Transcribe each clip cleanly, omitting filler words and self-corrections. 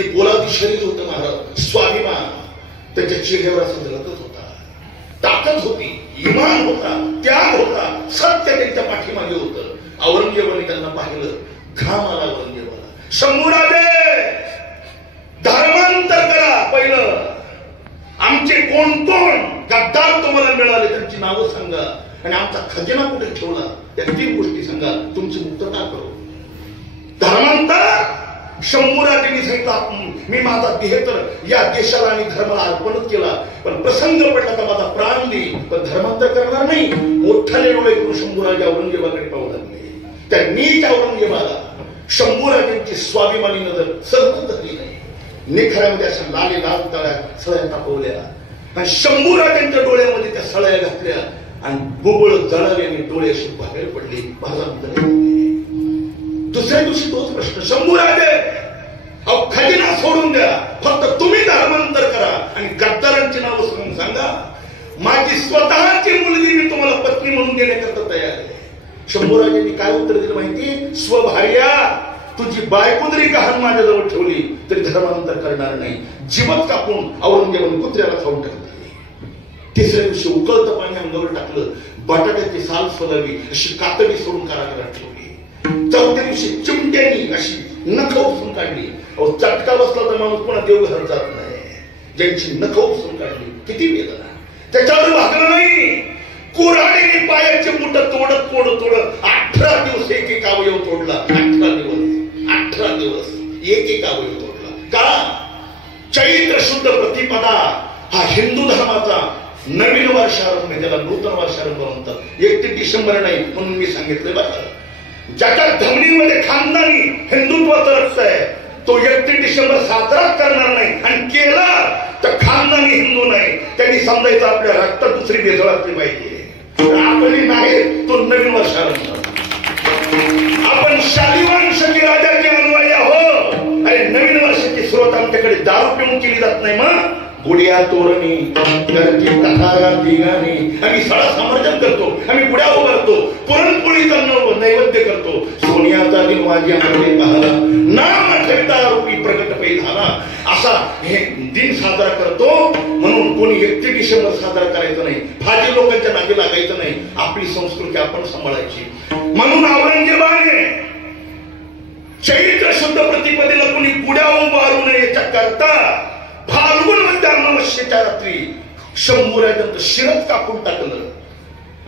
ते पोलादी शरीर होतं महाराज, स्वाभिमान त्याच्या चेहऱ्यावर असं झलकत होता, ताकद होती, इमान होता, त्याग होता, सत्य त्यांच्या पाठीमागे होतं. औरंगजेबाने त्यांना पाहिलं, घाम आला औरंगजेबाला. शंभूराजे धर्मांतर करा, पहिलं आमचे कोण कोण गद्दार तुम्हाला मिळाले त्यांची नावं सांगा आणि आमचा खजिना कुठे ठेवला त्या 3 गोष्टी सांगा, तुमची मुक्तता करू. धर्मांतर शंभूराजेंनी सांगितलं, मी माझा देह तर या देशाला आणि धर्माला अर्पणच केला, पण प्रसंग पडला तर माझा प्राण देईल, पण धर्मांतर करणार नाही. मोठाले डोळे करून शंभूराजे औरंगजेबाकडे पाहू लागले. त्या नीच औरंगजेबाला शंभूराजेंची स्वाभिमानी नजर सहन झाली नाही. निखऱ्यामध्ये अशा लाले लाल तळ्या सळ्या तापवल्या आणि शंभूराजेंच्या डोळ्यामध्ये त्या सळ्या घातल्या आणि बुबळ जळाल्याने डोळे असे बाहेर पडले. दुसऱ्या दिवशी तोच प्रश्न, शंभूराजे अहो खजिना सोडून द्या, फक्त तुम्ही धर्मांतर करा आणि गद्दारांची नावं सांगून सांगा, माझी स्वतःची मुलगी मी तुम्हाला पत्नी म्हणून देण्याकरता तयार आहे. शंभूराजेंनी काय उत्तर दिलं माहिती, स्वभार्या तुझी बायको जरी गहाण माझ्याजवळ ठेवली तरी धर्मांतर करणार नाही. जीवत कापून औरंगजेबाने कुत्र्याला खाऊन टाकले. तिसऱ्या दिवशी उकळतं पाणी अंगावर टाकलं, बटाट्याची साल सोलावी अशी कातडी सोडून कारागृहात ठेवली. चौथ्या दिवशी चिमट्यानी अशी नख उपसून काढली. चटका बसला तर माणूस पुन्हा देवघरात जात नाही. ज्यांची नख उपसून काढली, किती वेदना. त्याच्यावर भागलं नाही, कुऱ्हाडीने पायाचे मुठ तोडत तोडत तोडत 18 दिवस एक एक अवयव तोडला. 18 दिवस एक एक अवयव तोडला. का? चैत्र शुद्ध प्रतिपदा हा हिंदू धर्माचा नवीन वर्षारंभ, त्याला नूतन वर्षारंभ म्हणतात. 31 डिसेंबर नाही म्हणून मी सांगितलं बरं. ज्याच्या धमनीमध्ये खानदानी हिंदुत्वाचं रक्त आहे तो 31 डिसेंबर साजरा करणार नाही, आणि केला तर खानदानी हिंदू नाही. त्यांनी समजायचं आपल्या रक्तात दुसरी भेसळ असली पाहिजे. आपली नाही तो नवीन वर्षारंभ. आपण शालिवान शकी राजाचे अनुयायी आहो. अरे नवीन वर्षाची सुरुवात आमच्याकडे दारू पिऊन केली जात नाही. मग गुडिया तोरणी कथा गाणी आम्ही सळा समर्जन करतो, आम्ही गुड्या उभारतो, पुरणपोळीचा नैवेद्य करतो. सोनियाचा दिन माझी आंगणे पाहला, नाम ठेवता रूपी प्रकट पै झाला, असा हे दिन साजरा करतो. म्हणून कोणी 31 डिसेंबर साजरा करायचं नाही, फाजी लोकांच्या नादी लागायचं नाही. आपली संस्कृती आपण सांभाळायची. म्हणून औरंगजेबाने चैत्र शुद्ध प्रतिपदेला कोणी गुड्या उभारू नये याच्या करता फाल्गुन मध्ये अमावस्येच्या रात्री शंभूराजांचं शिरच कापून टाकलं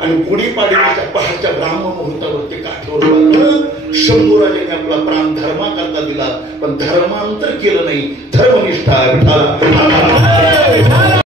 आणि गुढीपाडव्याच्या पहाटच्या ब्राह्म मुहूर्तावरती काठीवर बांधलं. शंभूराजांनी आपला प्राण धर्माकरता दिला, पण धर्मांतर केलं नाही. धर्मनिष्ठा विठा